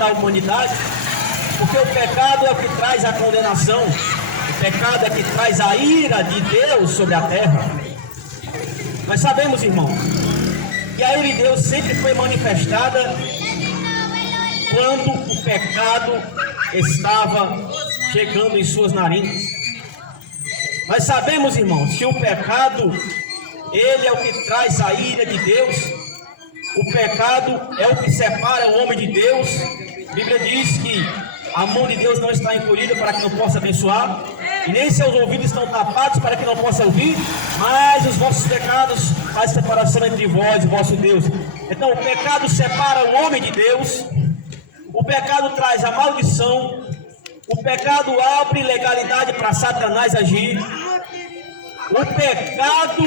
da humanidade, porque o pecado é o que traz a condenação, o pecado é que traz a ira de Deus sobre a terra. Nós sabemos, irmão, que a ira de Deus sempre foi manifestada quando o pecado estava chegando em suas narinas. Nós sabemos, irmãos, que o pecado, ele é o que traz a ira de Deus. O pecado é o que separa o homem de Deus. A Bíblia diz que a mão de Deus não está encolhida para que não possa abençoar, e nem seus ouvidos estão tapados para que não possa ouvir, mas os vossos pecados fazem separação entre vós e vosso Deus. Então o pecado separa o homem de Deus, o pecado traz a maldição, o pecado abre legalidade para Satanás agir, o pecado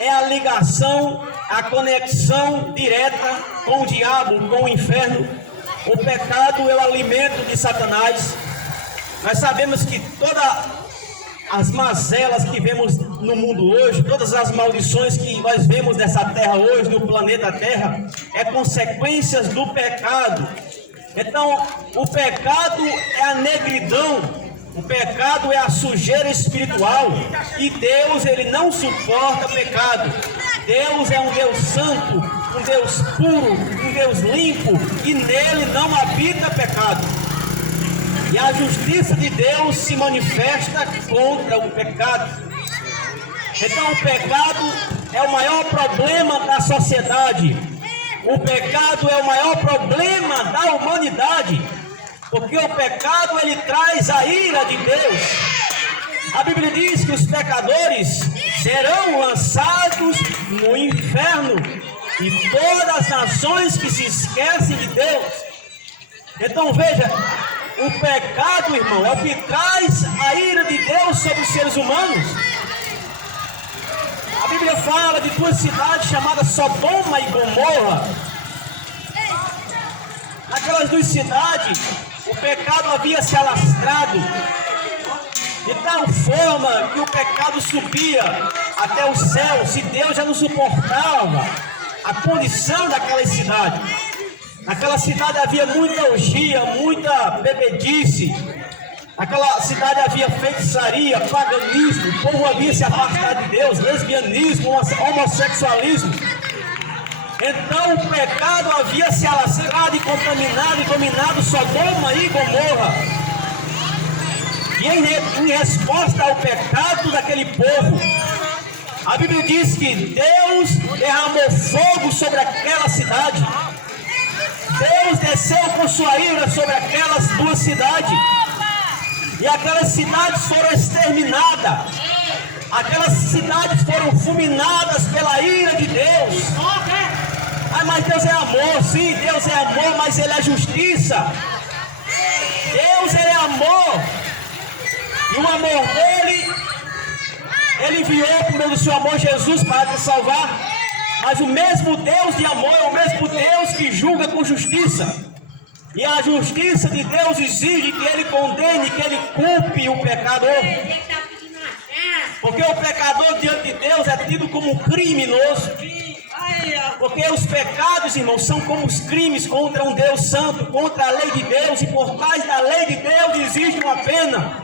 é a ligação, a conexão direta com o diabo, com o inferno. O pecado é o alimento de Satanás. Nós sabemos que todas as mazelas que vemos no mundo hoje, todas as maldições que nós vemos nessa terra hoje, no planeta Terra, é consequências do pecado. Então, o pecado é a negridão, o pecado é a sujeira espiritual, e Deus, ele não suporta pecado. Deus é um Deus santo, um Deus puro, um Deus limpo, e nele não habita pecado. E a justiça de Deus se manifesta contra o pecado. Então o pecado é o maior problema da sociedade. O pecado é o maior problema da humanidade, porque o pecado, ele traz a ira de Deus. A Bíblia diz que os pecadores serão lançados no inferno, e todas as nações que se esquecem de Deus. Então veja, o pecado, irmão, é o que traz a ira de Deus sobre os seres humanos. A Bíblia fala de duas cidades chamadas Sodoma e Gomorra. Naquelas duas cidades, o pecado havia se alastrado de tal forma que o pecado subia até o céu, se Deus já não suportava a condição daquela cidade. Naquela cidade havia muita orgia, muita bebedice. Naquela cidade havia feitiçaria, paganismo, o povo havia se afastado de Deus, lesbianismo, homossexualismo. Então o pecado havia se alastrado e contaminado e dominado Sodoma e Gomorra. E em resposta ao pecado daquele povo, a Bíblia diz que Deus derramou fogo sobre aquela cidade. Deus desceu com sua ira sobre aquelas duas cidades, e aquelas cidades foram exterminadas. Aquelas cidades foram fulminadas pela ira de Deus. Ah, mas Deus é amor. Sim, Deus é amor, mas Ele é justiça. Deus, Ele é amor, e o amor dele, Ele enviou por meio do seu amor Jesus para te salvar. Mas o mesmo Deus de amor é o mesmo Deus que julga com justiça. E a justiça de Deus exige que Ele condene, que Ele culpe o pecador. Porque o pecador diante de Deus é tido como um criminoso. Porque os pecados, irmãos, são como os crimes contra um Deus santo, contra a lei de Deus. E por trás da lei de Deus existe uma pena.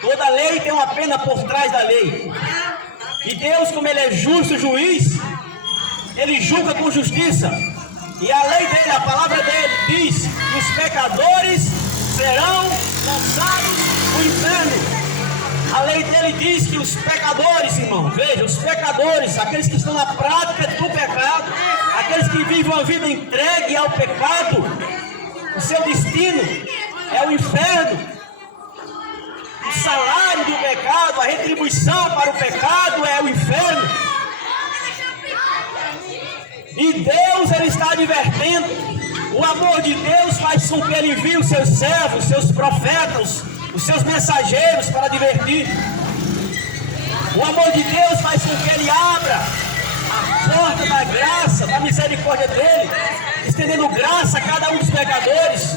Toda lei tem uma pena por trás da lei. E Deus, como Ele é justo juiz, Ele julga com justiça. E a lei dele, a palavra dele diz que os pecadores serão lançados no inferno. A lei dele diz que os pecadores, irmão, veja, os pecadores, aqueles que estão na prática do pecado, aqueles que vivem uma vida entregue ao pecado, o seu destino é o inferno. O salário do pecado, a retribuição para o pecado é o inferno. E Deus, Ele está advertendo. O amor de Deus faz com que Ele envie os seus servos, os seus profetas, os seus mensageiros para advertir. O amor de Deus faz com que Ele abra a porta da graça, da misericórdia dEle, estendendo graça a cada um dos pecadores.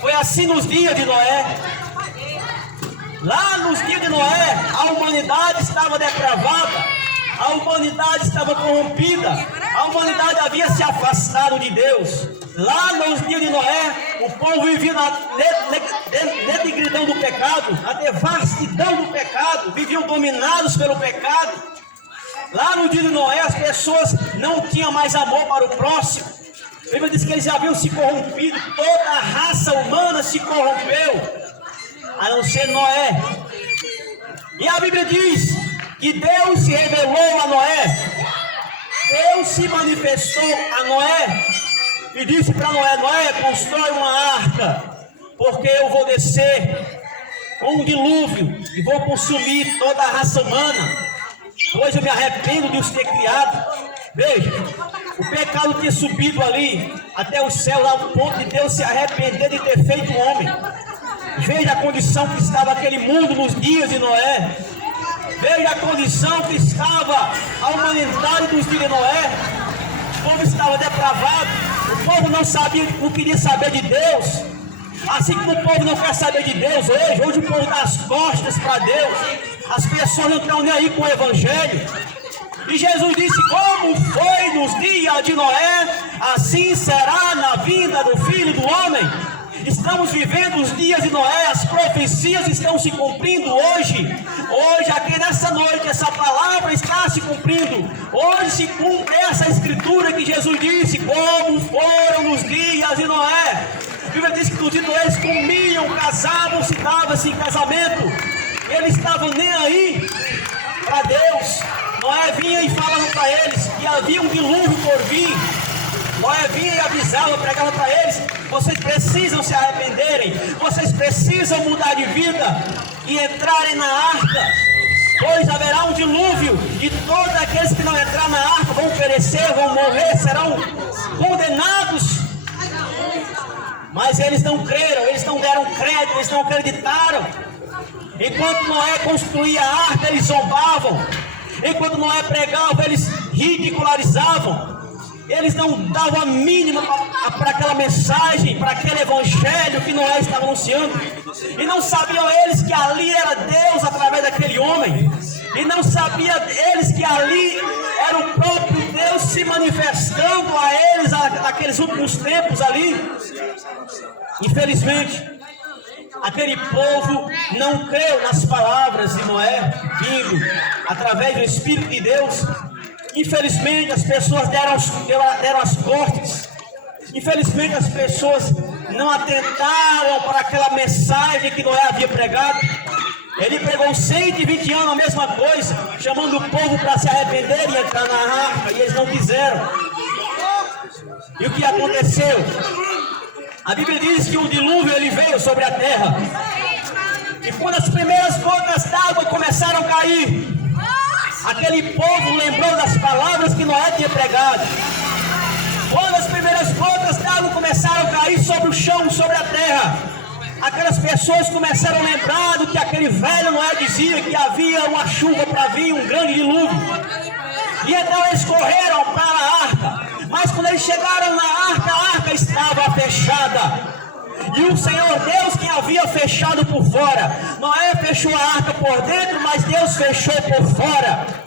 Foi assim nos dias de Noé. Lá nos dias de Noé, a humanidade estava depravada, a humanidade estava corrompida, a humanidade havia se afastado de Deus. Lá nos dias de Noé, o povo vivia na negridão do pecado, na devastidão do pecado, viviam dominados pelo pecado. Lá no dia de Noé, as pessoas não tinham mais amor para o próximo. A Bíblia diz que eles haviam se corrompido, toda a raça humana se corrompeu, a não ser Noé. E a Bíblia diz que Deus se revelou a Noé. Deus se manifestou a Noé e disse para Noé: Noé, constrói uma arca, porque eu vou descer com um dilúvio e vou consumir toda a raça humana, pois eu me arrependo de os ter criado. Veja, o pecado tinha subido ali até o céu, ao ponto de Deus se arrepender de ter feito o homem. Veja a condição que estava aquele mundo nos dias de Noé. Veja a condição que estava a humanidade nos dias de Noé. O povo estava depravado. O povo não sabia, não queria saber de Deus. Assim como o povo não quer saber de Deus hoje. Hoje o povo dá as costas para Deus. As pessoas não estão nem aí com o Evangelho. E Jesus disse: como foi nos dias de Noé, assim será na vinda do Filho do Homem. Estamos vivendo os dias de Noé, as profecias estão se cumprindo hoje. Hoje, aqui nessa noite, essa palavra está se cumprindo. Hoje se cumpre essa escritura que Jesus disse: como foram nos dias de Noé. A Bíblia diz que nos dias de Noé eles comiam, casavam-se, davam-se em casamento. Eles estavam nem aí para Deus. Noé vinha e falava para eles que havia um dilúvio por vir. Noé vinha e avisava, pregava para eles: vocês precisam se arrependerem, vocês precisam mudar de vida e entrarem na arca, pois haverá um dilúvio e todos aqueles que não entrar na arca vão perecer, vão morrer, serão condenados. Mas eles não creram, eles não deram crédito, eles não acreditaram. Enquanto Noé construía a arca, eles zombavam. Enquanto Noé pregava, eles ridicularizavam. Eles não davam a mínima para aquela mensagem, para aquele evangelho que Noé estava anunciando. E não sabiam eles que ali era Deus através daquele homem. E não sabiam eles que ali era o próprio Deus se manifestando a eles naqueles últimos tempos ali. Infelizmente, aquele povo não creu nas palavras de Noé vindo através do Espírito de Deus. Infelizmente as pessoas deram as costas. Infelizmente as pessoas não atentaram para aquela mensagem que Noé havia pregado. Ele pregou 120 anos a mesma coisa, chamando o povo para se arrepender e entrar na arca, e eles não quiseram. E o que aconteceu? A Bíblia diz que o dilúvio ele veio sobre a terra. E quando as primeiras gotas d'água começaram a cair, aquele povo lembrou das palavras que Noé tinha pregado. Quando as primeiras gotas d'água começaram a cair sobre o chão, sobre a terra, aquelas pessoas começaram a lembrar do que aquele velho Noé dizia, que havia uma chuva para vir, um grande dilúvio. E então eles correram para a arca. Mas quando eles chegaram na arca, a arca estava fechada. E o Senhor Deus que havia fechado por fora. Noé fechou a arca por dentro, mas Deus fechou por fora.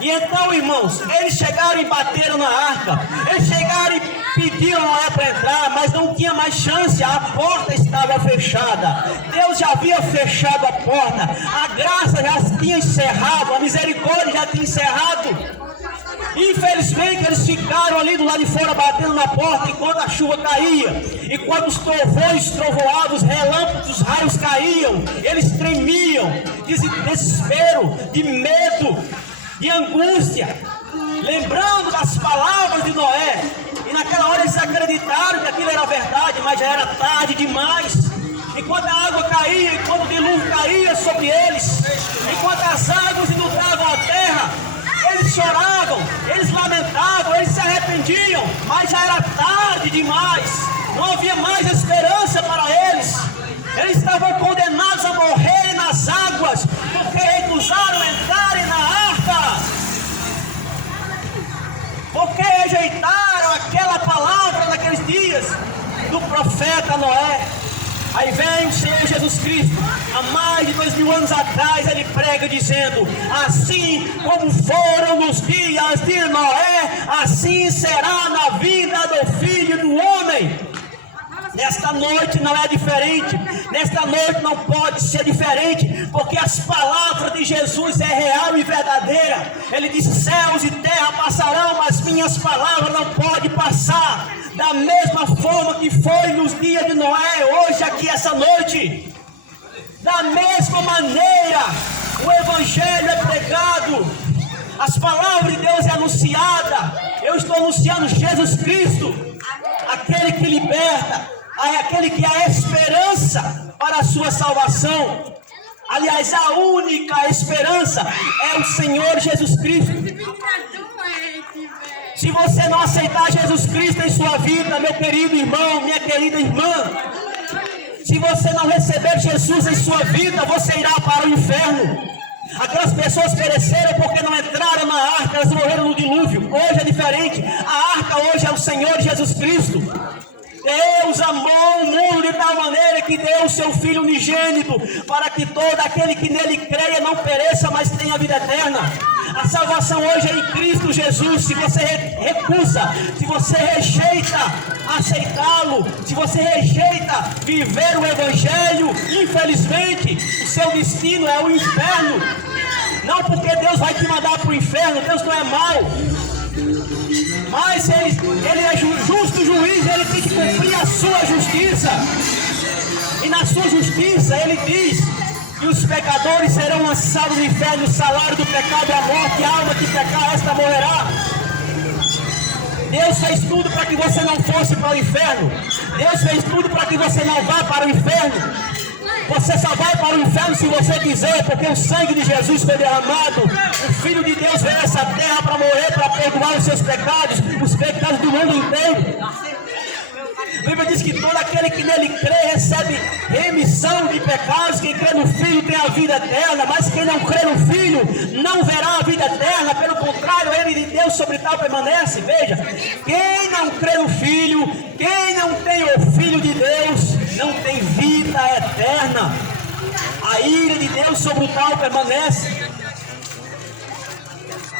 E então, irmãos, eles chegaram e bateram na arca. Eles chegaram e pediram Noé para entrar, mas não tinha mais chance, a porta estava fechada. Deus já havia fechado a porta. A graça já tinha encerrado, a misericórdia já tinha encerrado. Infelizmente eles ficaram ali do lado de fora batendo na porta enquanto a chuva caía, enquanto os trovões trovoavam, os relâmpagos, os raios caíam. Eles tremiam de desespero, de medo, de angústia, lembrando das palavras de Noé. E naquela hora eles acreditaram que aquilo era verdade, mas já era tarde demais. Enquanto a água caía, enquanto o dilúvio caía sobre eles, enquanto as águas inundavam a terra, eles choravam, eles lamentavam, eles se arrependiam, mas já era tarde demais. Não havia mais esperança para eles. Eles estavam condenados a morrerem nas águas, porque recusaram entrarem na arca, porque rejeitaram aquela palavra naqueles dias do profeta Noé. Aí vem o Senhor Jesus Cristo, há mais de 2000 anos atrás, ele prega dizendo: assim como foram nos dias de Noé, assim será na vida do Filho do Homem. Nesta noite não é diferente, nesta noite não pode ser diferente, porque as palavras de Jesus é real e verdadeira. Ele disse: céus e terra passarão, mas minhas palavras não podem passar. Da mesma forma que foi nos dias de Noé, hoje aqui essa noite, da mesma maneira o Evangelho é pregado, as palavras de Deus é anunciada. Eu estou anunciando Jesus Cristo, aquele que liberta, aquele que é a esperança para a sua salvação. Aliás, a única esperança é o Senhor Jesus Cristo. Se você não aceitar Jesus Cristo em sua vida, meu querido irmão, minha querida irmã, se você não receber Jesus em sua vida, você irá para o inferno. Aquelas pessoas pereceram porque não entraram na arca, elas morreram no dilúvio. Hoje é diferente, a arca hoje é o Senhor Jesus Cristo. Deus amou o mundo de tal maneira que deu o seu Filho unigênito, para que todo aquele que nele creia não pereça, mas tenha vida eterna. A salvação hoje é em Cristo Jesus. Se você recusa, se você rejeita aceitá-lo, se você rejeita viver o Evangelho, infelizmente, o seu destino é o inferno. Não porque Deus vai te mandar para o inferno, Deus não é mau, mas ele é justo juiz, ele tem que cumprir a sua justiça. E na sua justiça ele diz que os pecadores serão lançados no inferno. O salário do pecado é a morte, a alma que pecar, esta morrerá. Deus fez tudo para que você não fosse para o inferno. Deus fez tudo para que você não vá para o inferno. Você só vai para o inferno se você quiser, porque o sangue de Jesus foi derramado. O Filho de Deus veio a essa terra para morrer, para perdoar os seus pecados, os pecados do mundo inteiro. A Bíblia diz que todo aquele que nele crê recebe remissão de pecados. Quem crê no Filho tem a vida eterna, mas quem não crê no Filho não verá a vida eterna. Pelo contrário, ele de Deus sobre tal permanece. Veja, quem não crê no Filho, quem não tem o Filho de Deus, não tem vida eterna. A ira de Deus sobre o tal permanece.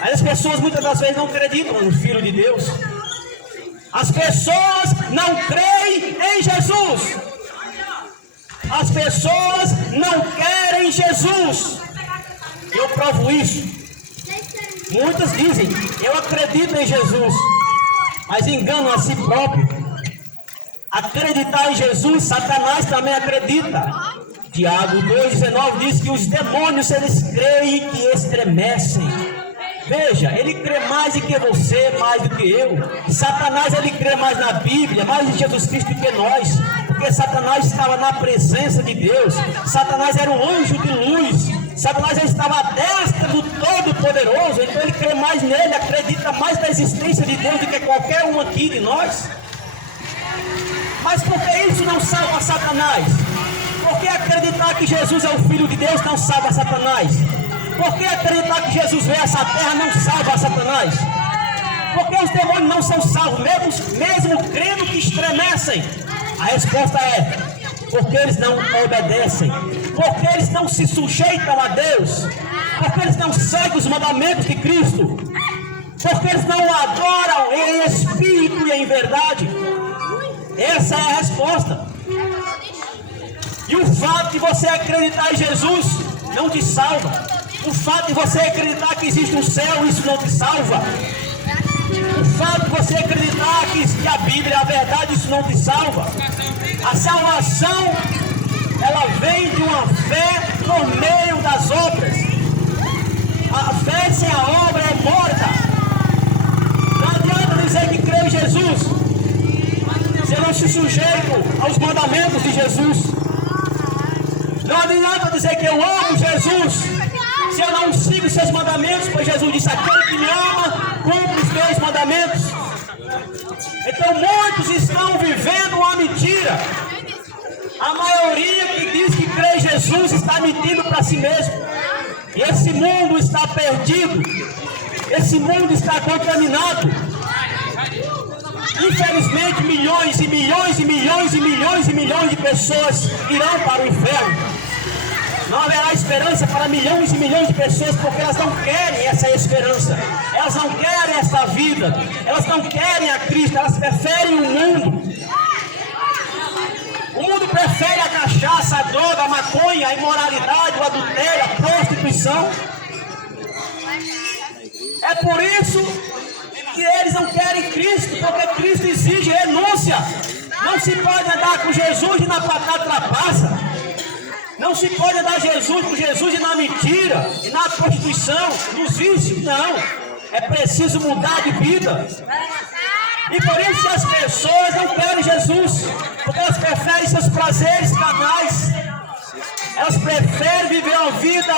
Aí as pessoas muitas das vezes não acreditam no Filho de Deus. As pessoas não creem em Jesus. As pessoas não querem Jesus. Eu provo isso. Muitas dizem: eu acredito em Jesus, mas enganam a si próprio. Acreditar em Jesus, Satanás também acredita. Tiago 2,19 diz que os demônios, eles creem que estremecem. Veja, ele crê mais do que você, mais do que eu. Satanás, ele crê mais na Bíblia, mais em Jesus Cristo do que nós, porque Satanás estava na presença de Deus. Satanás era um anjo de luz. Satanás, ele estava à destra do Todo-Poderoso. Então ele crê mais nele, acredita mais na existência de Deus do que qualquer um aqui de nós. Mas por que isso não salva Satanás? Por que acreditar que Jesus é o Filho de Deus não salva Satanás? Por que acreditar que Jesus veio a essa terra não salva Satanás? Porque os demônios não são salvos, mesmo crendo que estremecem. A resposta é: porque eles não obedecem, porque eles não se sujeitam a Deus, porque eles não seguem os mandamentos de Cristo, porque eles não o adoram em espírito e em verdade. Essa é a resposta. E o fato de você acreditar em Jesus não te salva. O fato de você acreditar que existe um céu, isso não te salva. O fato de você acreditar que a Bíblia é a verdade, isso não te salva. A salvação, ela vem de uma fé por meio das obras. A fé sem a obra é morta. Não adianta dizer que crê em Jesus se eu não se sujeito aos mandamentos de Jesus. Não adianta dizer que eu amo Jesus se eu não sigo seus mandamentos, pois Jesus disse: aquele que me ama, cumpre os meus mandamentos. Então muitos estão vivendo uma mentira. A maioria que diz que crê em Jesus está mentindo para si mesmo. E esse mundo está perdido. Esse mundo está contaminado. Infelizmente, milhões e milhões e milhões e milhões e milhões de pessoas irão para o inferno. Não haverá esperança para milhões e milhões de pessoas, porque elas não querem essa esperança. Elas não querem essa vida. Elas não querem a Cristo. Elas preferem o mundo. O mundo prefere a cachaça, a droga, a maconha, a imoralidade, o adultério, a prostituição. É por isso que eles não querem Cristo, porque Cristo exige renúncia. Não se pode andar com Jesus e na trapaça. Não se pode andar com Jesus e na mentira, e na prostituição, nos vícios. Não. É preciso mudar de vida. E por isso que as pessoas não querem Jesus, porque elas preferem seus prazeres carnais. Elas preferem viver uma vida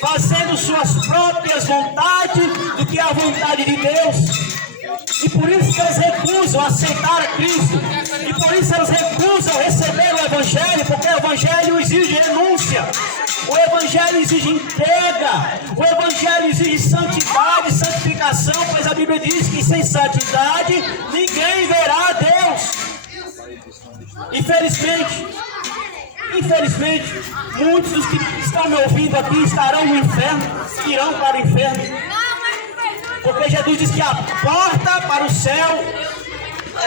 fazendo suas próprias vontades do que a vontade de Deus. E por isso que elas recusam aceitar a Cristo. E por isso elas recusam receber o Evangelho, porque o Evangelho exige renúncia. O Evangelho exige entrega. O Evangelho exige santidade, santificação, pois a Bíblia diz que sem santidade ninguém verá a Deus. Infelizmente, muitos dos que estão me ouvindo aqui estarão no inferno, irão para o inferno. Porque Jesus diz que a porta para o céu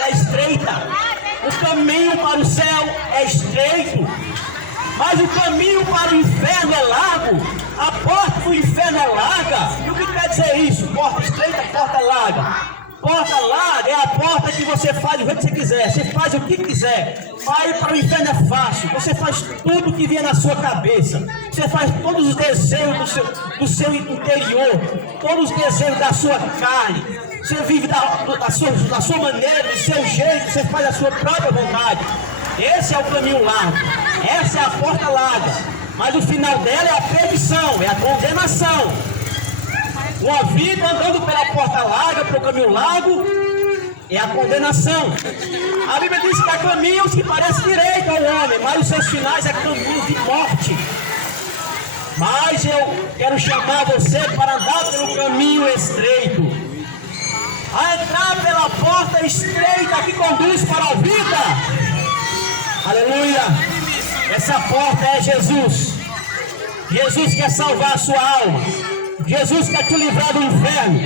é estreita. O caminho para o céu é estreito. Mas o caminho para o inferno é largo. A porta do inferno é larga. E o que quer dizer isso? Porta estreita, porta larga. Porta larga é a porta que você faz do jeito que você quiser. Você faz o que quiser. Vai para o inferno é fácil. Você faz tudo que vier na sua cabeça. Você faz todos os desejos do seu interior. Todos os desejos da sua carne. Você vive da sua maneira, do seu jeito. Você faz a sua própria vontade. Esse é o caminho largo. Essa é a porta larga. Mas o final dela é a perdição, é a condenação. Uma vida andando pela porta larga, pelo caminho largo, é a condenação. A Bíblia diz que há caminhos que parecem direito ao homem, mas os seus finais é caminhos de morte. Mas eu quero chamar você para andar pelo caminho estreito, a entrar pela porta estreita que conduz para a vida. Aleluia! Essa porta é Jesus. Jesus quer salvar a sua alma. Jesus quer te livrar do inferno.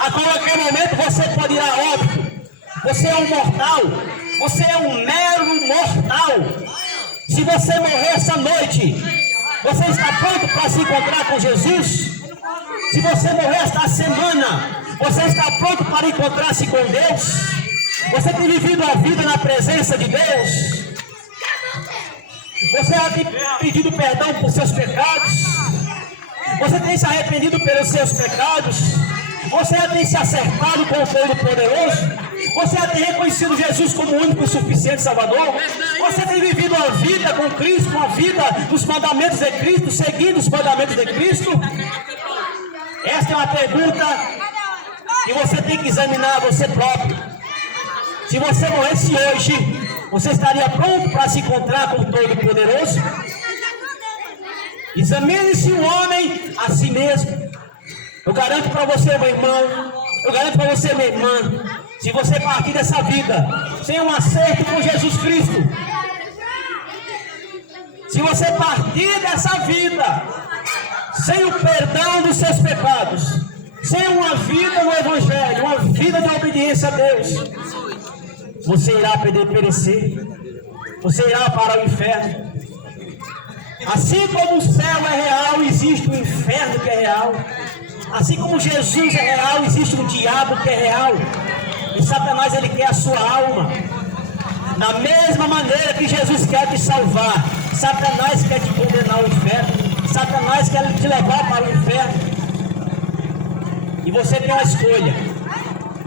A qualquer momento você pode ir a óbito. Você é um mortal. Você é um mero mortal. Se você morrer essa noite, você está pronto para se encontrar com Jesus? Se você morrer esta semana, você está pronto para encontrar-se com Deus? Você tem vivido a vida na presença de Deus? Você tem pedido perdão por seus pecados? Você tem se arrependido pelos seus pecados? Você já tem se acertado com o Todo-Poderoso? Você já tem reconhecido Jesus como o único e suficiente Salvador? Você tem vivido a vida com Cristo, uma vida dos mandamentos de Cristo, seguindo os mandamentos de Cristo? Esta é uma pergunta que você tem que examinar a você próprio. Se você morresse hoje, você estaria pronto para se encontrar com o Todo-Poderoso? Examine-se o homem a si mesmo. Eu garanto para você, meu irmão, eu garanto para você, minha irmã, se você partir dessa vida sem um acerto com Jesus Cristo, se você partir dessa vida sem o perdão dos seus pecados, sem uma vida no Evangelho, uma vida de obediência a Deus, você irá perecer, você irá para o inferno. Assim como o céu é real, existe um inferno que é real. Assim como Jesus é real, existe um diabo que é real. E Satanás, ele quer a sua alma. Da mesma maneira que Jesus quer te salvar, Satanás quer te condenar ao inferno. Satanás quer te levar para o inferno. E você tem uma escolha.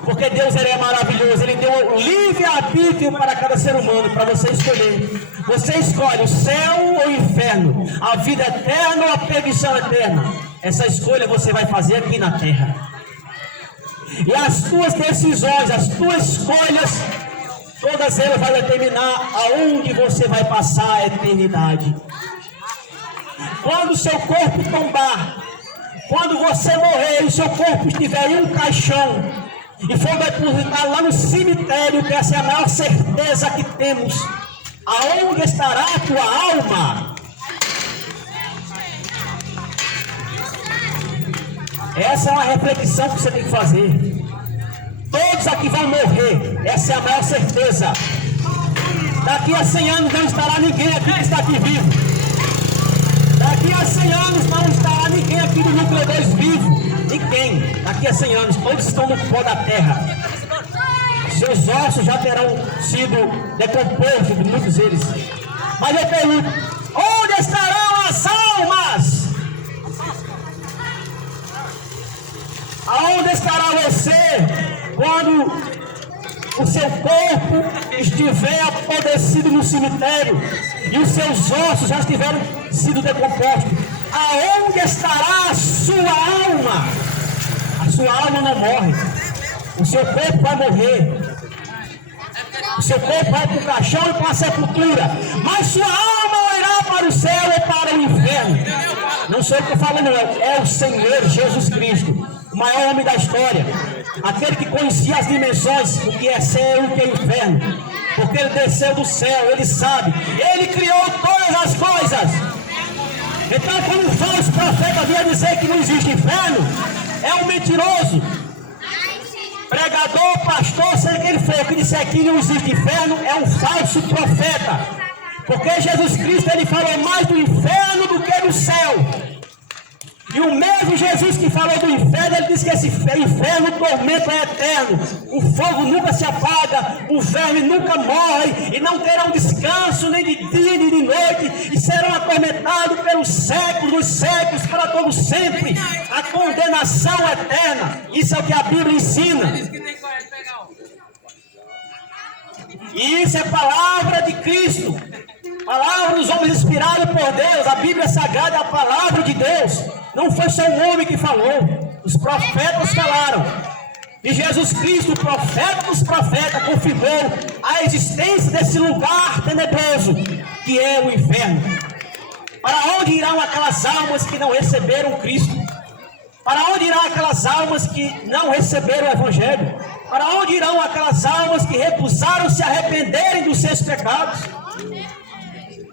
Porque Deus, ele é maravilhoso. Ele deu um livre-arbítrio para cada ser humano, para você escolher. Você escolhe o céu ou o inferno, a vida eterna ou a perdição eterna. Essa escolha você vai fazer aqui na terra. E as tuas decisões, as tuas escolhas, todas elas vão determinar aonde você vai passar a eternidade. Quando o seu corpo tombar, quando você morrer e o seu corpo estiver em um caixão e for depositar lá no cemitério, que essa é a maior certeza que temos, aonde estará a tua alma? Essa é uma reflexão que você tem que fazer. Todos aqui vão morrer, essa é a maior certeza. Daqui a 100 anos não estará ninguém aqui que está aqui vivo. Daqui a 100 anos não estará ninguém aqui do Núcleo 2 vivo. Ninguém. Daqui a 100 anos, todos estão no pó da terra. Seus ossos já terão sido decompostos, muitos deles. Mas eu pergunto, onde estarão as almas? Aonde estará você quando o seu corpo estiver apodrecido no cemitério e os seus ossos já estiverem sido decompostos? Aonde estará a sua alma? A sua alma não morre. O seu corpo vai morrer. O seu corpo vai para o caixão e para a sepultura. Mas sua alma irá para o céu ou para o inferno. Não sou eu que estou falando, não. É o Senhor Jesus Cristo, o maior homem da história. Aquele que conhecia as dimensões, o que é céu e o que é inferno. Porque ele desceu do céu, ele sabe. Ele criou todas as coisas. Então, quando um falso profeta vinha dizer que não existe inferno, é um mentiroso. Pregador, pastor, seja quem ele for, que disser que não existe inferno, é um falso profeta. Porque Jesus Cristo, ele falou mais do inferno do que do céu. E o mesmo Jesus que falou do inferno, ele disse que esse inferno, o tormento é eterno. O fogo nunca se apaga, o verme nunca morre, e não terão descanso nem de dia nem de noite, e serão atormentados pelos séculos dos séculos, para todo sempre. A condenação eterna. Isso é o que a Bíblia ensina. E isso é palavra de Cristo. Palavra dos homens inspirados por Deus. A Bíblia Sagrada é a palavra de Deus. Não foi só um homem que falou. Os profetas falaram. E Jesus Cristo, o profeta dos profetas, confirmou a existência desse lugar tenebroso, que é o inferno. Para onde irão aquelas almas que não receberam Cristo? Para onde irão aquelas almas que não receberam o Evangelho? Para onde irão aquelas almas que recusaram se arrependerem dos seus pecados?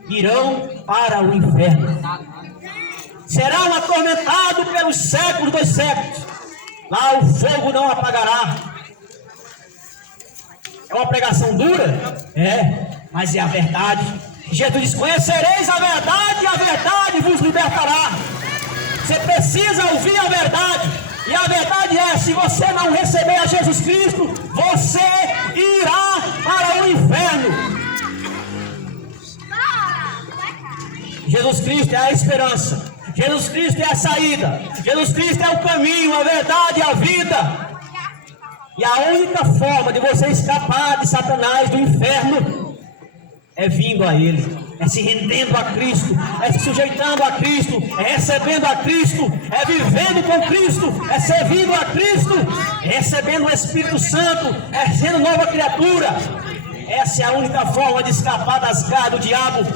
Irão para o inferno. Serão atormentados pelos séculos dos séculos. Lá o fogo não apagará. É uma pregação dura? É, mas é a verdade. Jesus diz: conhecereis a verdade e a verdade vos libertará. Você precisa ouvir a verdade. E a verdade é, se você não receber a Jesus Cristo, você irá para o inferno. Jesus Cristo é a esperança. Jesus Cristo é a saída. Jesus Cristo é o caminho, a verdade e a vida. E a única forma de você escapar de Satanás, do inferno, é vindo a Ele, é se rendendo a Cristo, é se sujeitando a Cristo, é recebendo a Cristo, é vivendo com Cristo, é servindo a Cristo, é recebendo o Espírito Santo, é sendo nova criatura. Essa é a única forma de escapar das garras do diabo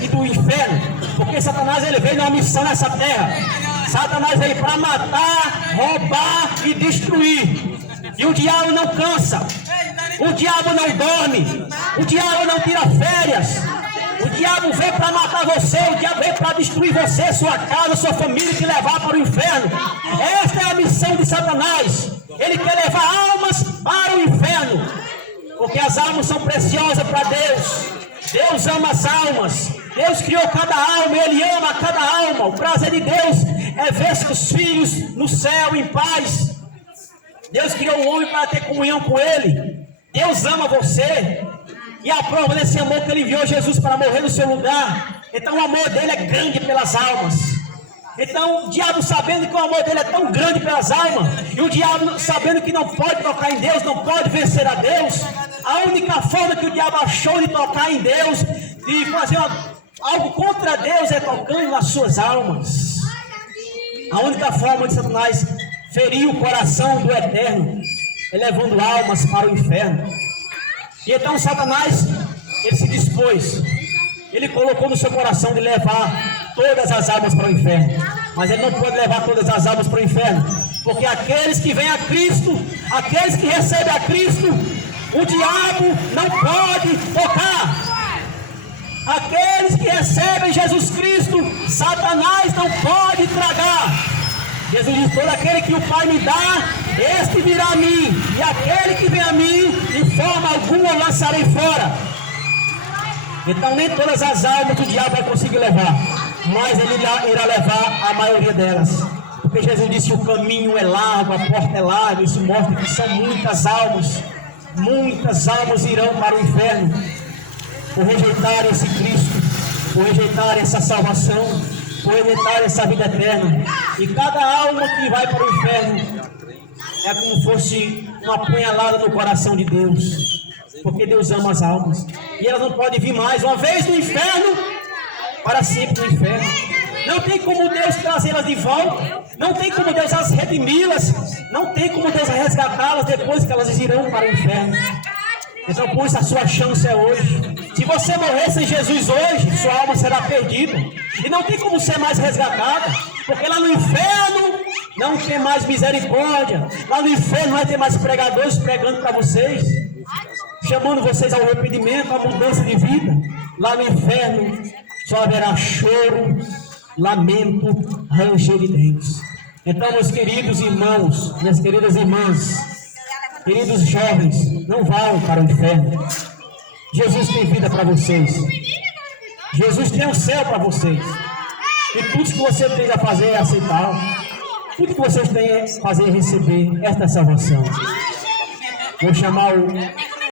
e do inferno. Porque Satanás, ele veio numa missão nessa terra. Satanás veio para matar, roubar e destruir. E o diabo não cansa. O diabo não dorme. O diabo não tira férias. O diabo veio para matar você. O diabo veio para destruir você, sua casa, sua família, e te levar para o inferno. Esta é a missão de Satanás. Ele quer levar almas para o inferno. Porque as almas são preciosas para Deus. Deus ama as almas. Deus criou cada alma, Ele ama cada alma. O prazer de Deus é ver seus filhos no céu em paz. Deus criou o homem para ter comunhão com Ele. Deus ama você. E a prova desse amor que Ele enviou Jesus para morrer no seu lugar. Então o amor dele é grande pelas almas. Então o diabo, sabendo que o amor dele é tão grande pelas almas, e o diabo sabendo que não pode tocar em Deus, não pode vencer a Deus, a única forma que o diabo achou de tocar em Deus, de fazer algo contra Deus, é tocando nas suas almas. A única forma de Satanás ferir o coração do Eterno é levando almas para o inferno. E então Satanás, ele se dispôs, ele colocou no seu coração de levar todas as almas para o inferno. Mas ele não pode levar todas as almas para o inferno, porque aqueles que vêm a Cristo, aqueles que recebem a Cristo, o diabo não pode tocar. Aqueles que recebem Jesus Cristo, Satanás não pode tragar. Jesus diz: todo aquele que o Pai me dá, este virá a mim, e aquele que vem a mim, de forma alguma eu lançarei fora. Então nem todas as almas o diabo vai conseguir levar, mas ele irá levar a maioria delas. Porque Jesus disse: o caminho é largo, a porta é larga. Isso mostra que são muitas almas irão para o inferno, por rejeitarem esse Cristo, por rejeitarem essa salvação, por rejeitarem essa vida eterna. E cada alma que vai para o inferno é como fosse uma punhalada no coração de Deus, porque Deus ama as almas, e elas não podem vir mais uma vez no inferno, para sempre no inferno. Não tem como Deus trazê-las de volta, não tem como Deus as redimi-las, não tem como Deus resgatá-las depois que elas irão para o inferno. Então, por isso, a sua chance é hoje. Se você morrer sem Jesus hoje, sua alma será perdida, e não tem como ser mais resgatada, porque lá no inferno não tem mais misericórdia, lá no inferno não vai ter mais pregadores pregando para vocês, chamando vocês ao arrependimento, à mudança de vida. Lá no inferno só haverá choro, lamento, ranger de dentes. Então, meus queridos irmãos, minhas queridas irmãs, queridos jovens, não vão para o inferno. Jesus tem vida para vocês. Jesus tem o céu para vocês. E tudo que você tem a fazer é aceitar. Tudo que vocês têm a fazer é receber esta salvação. Vou chamar o